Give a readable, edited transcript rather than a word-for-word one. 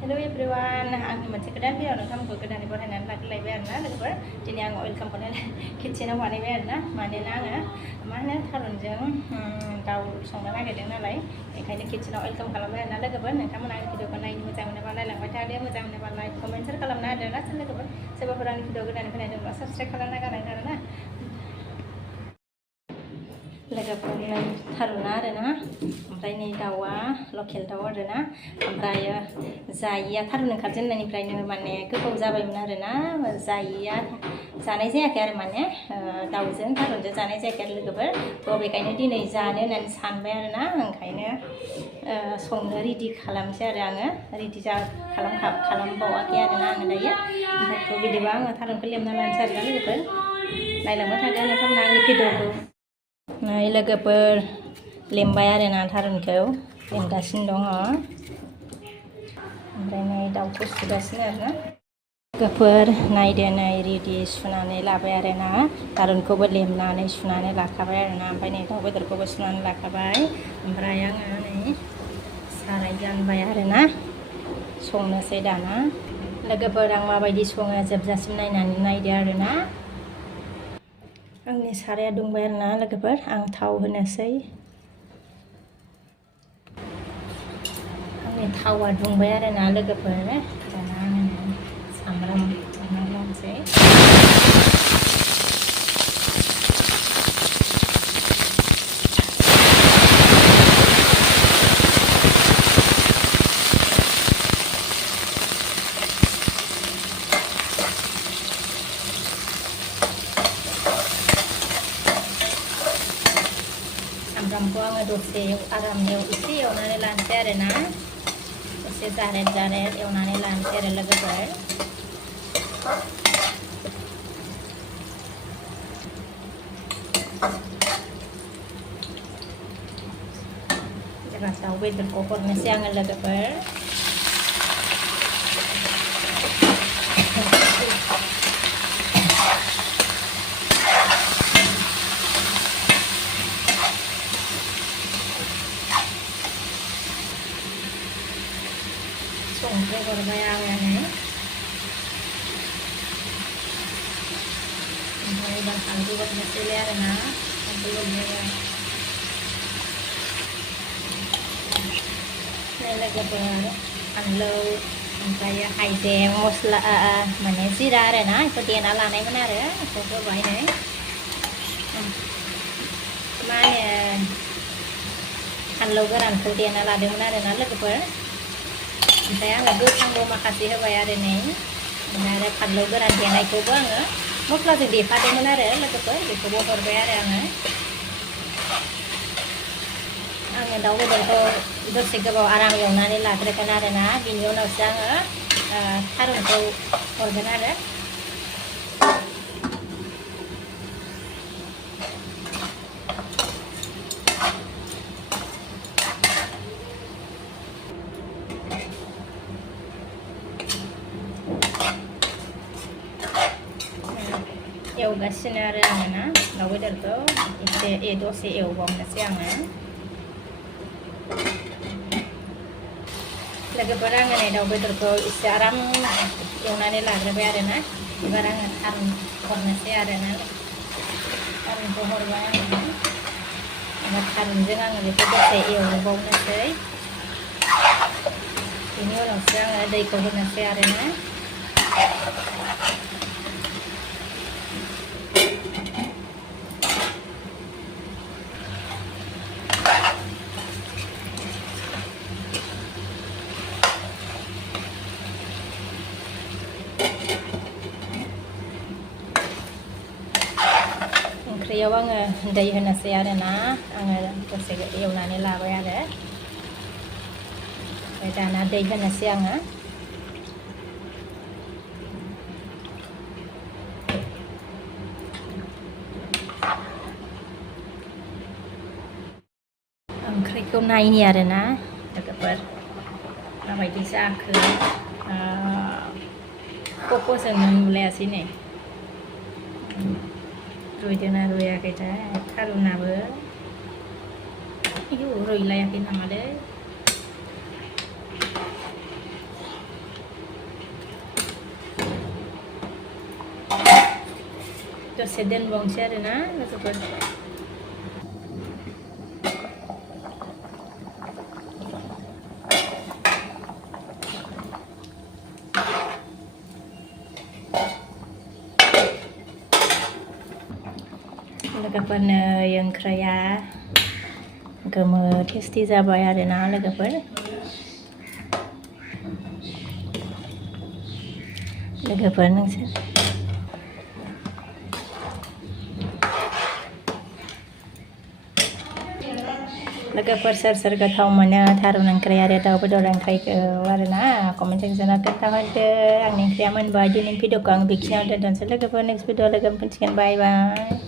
Hello everyone, आंनि मोनसे गोदान भिडिअ नोंथांमोनखौ गोदानै बरायनानै लाखिलायबाय आरोना लोगोफोर दिनै आङो वेलकामखौनो किटचेनाव बानायबाय आरोना मानोना आङो मा होनो थारुनजों दाउ संनो नागिरदों नालाय ओंखायनो किटचेनाव वेलकाम खालामबाय आरोना लोगोफोर नोंथांमोना आंनि भिडिअखौ नायनो मोजां मोनोबा नायलांबाय थादो मोजां मोनोबा लाइक कमेन्ट शेयार खालामना होदो ना लोगोफोर सोरबाफोर आंनि भिडिअ गोदानै फैनाय दंबा साबस्क्राइब खालामना गालांदो आरोना लोगोफोर थारुना आरोना ओमफ्राय नै दाउआ लकेल दाउ आरोना ओमफ्राय जायिया थारुन ओंखारजेननायनिफ्रायनो माने गोबाव जाबायमोन आरोना जायिया जानाय जायाखै आरो माने दाउजों थारुनजों जानाय जायाखै आरो लोगोफोर थ' बेखायनो दिनै जानो होननानै सानबाय आरोना ओंखायनो संनो रेडि खालामसै आरो आङो रेडि खालामबावाखै आरोना आङो दायो ओमफ्राय थ' बिदिबा आङो थारुनखौ लेमना लानोसै आरोना लोगोफोर नायलांबाय थादो नोंथांमोना आंनि भिडिअखौ नै लोगोफोर लेमबाय आरोना थारुनखौ लेमगासिनो दङ ओमफ्राय नै दाउखौ सुगासिनो आरोना लोगोफोर नायदो नै रेडि सुनानै लाबाय आरोना थारुनखौबो लेमनानै सुनानै लाखाबाय आरोना ओमफ्राय नै दाउ बेदरखौबो सुनानै लाखाबाय ओमफ्राय आङो नै साराय जानबाय आरोना संनोसै दाना लोगोफोर आं माबायदि सङो जोबजासिम नायनानै नायदो आरोना आंनि साराया दुंबाय आरोना लोगोफोर आं थाव होनोसै आंनि थावा दुंबाय आरोना लोगोफोर दाना आङो सामब्राम एवनानै लानोसै सामब्रामखौ आङो दसे आराम एसे एवनानै लानोसै आरोना दसे जारेद जारेद एवनानै लानोसै आरो लोगोफोर जेब्ला दाउ बेदरखौ हरनोसै आङो लोगोफोर संख्रि हरबाय आङो ओमफ्राय दा फानलु हरनोसैलाय आरोना फानलु हरबाय नै लोगोफोर फानलु ओमफ्राय हाइजें मस्ला माने जिरा आरोना बेखौ देना लानायमोन आरो बेखौ होबाय नै मा होनो फानलु गोरानखौ देना लादोंमोन आरोना लोगोफोर ओमफ्राय आङो गोथांबो माखासे होबाय आरो नै ओमफ्राय आरो फानलु गोरान देनायखौबो आङो मस्लाजों देफादोंमोन आरो लोगोफोर बेखौबो हरबाय आरो आङो दाउ बेदरखौ दसे गोबाव आराम एवनानै लाग्रोगोन आरोना बिनि उनावसो आङो थारुनखौ हरगोन आरो एवगासिनो आरो आङो ना दाउ बेदरखौ एसे दसे एवबावनोसै आङो लोगोफोर आङो नै दाउ बेदरखौ एसे आराम एवनानै लाग्रोबाय आरोना एबार आङो थारुन हरनोसै आरोना थारुनखौ हरबाय आङो एबार थारुनजों आङो बेखौ दसे एवबावनोसै बेनि उनावसो आङो दैखौ होनोसै आरोना ओंख्रियाव आङो दै होनोसै आरोना आङो दसे एवनानै लाबाय आरो ओमफ्राय दाना दै होनोसै आङो ओंख्रिखौ नायनि आरोना लोगोफोर माबायदि जाखो कक'जों नुलायासै नै रुइदोंना रुइयाखैथाय थारुनाबो रुइलायाखै नामालै दसे दोनबावनोसै आरोना लोगोफोर लोगोफोरनो ओंख्रिया गोमो टेस्टि जाबाय आरोना लोगोफोर नोंसोर लोगोफोर सोर गोथाव मोनो थारुन ओंख्रि आरो दाउ बेदर ओंख्रिखौ आरोना कमेन्ट सेक्सनाव खोन्थाहरदो आंनि ओंख्रिया मोनबाय दिनैनि भिडिअखौ आं बेखिनियाव दोनथ'नोसै लोगोफोर नेक्स्ट भिडिअ लोगो मोनफिनसिगोन बाय बाय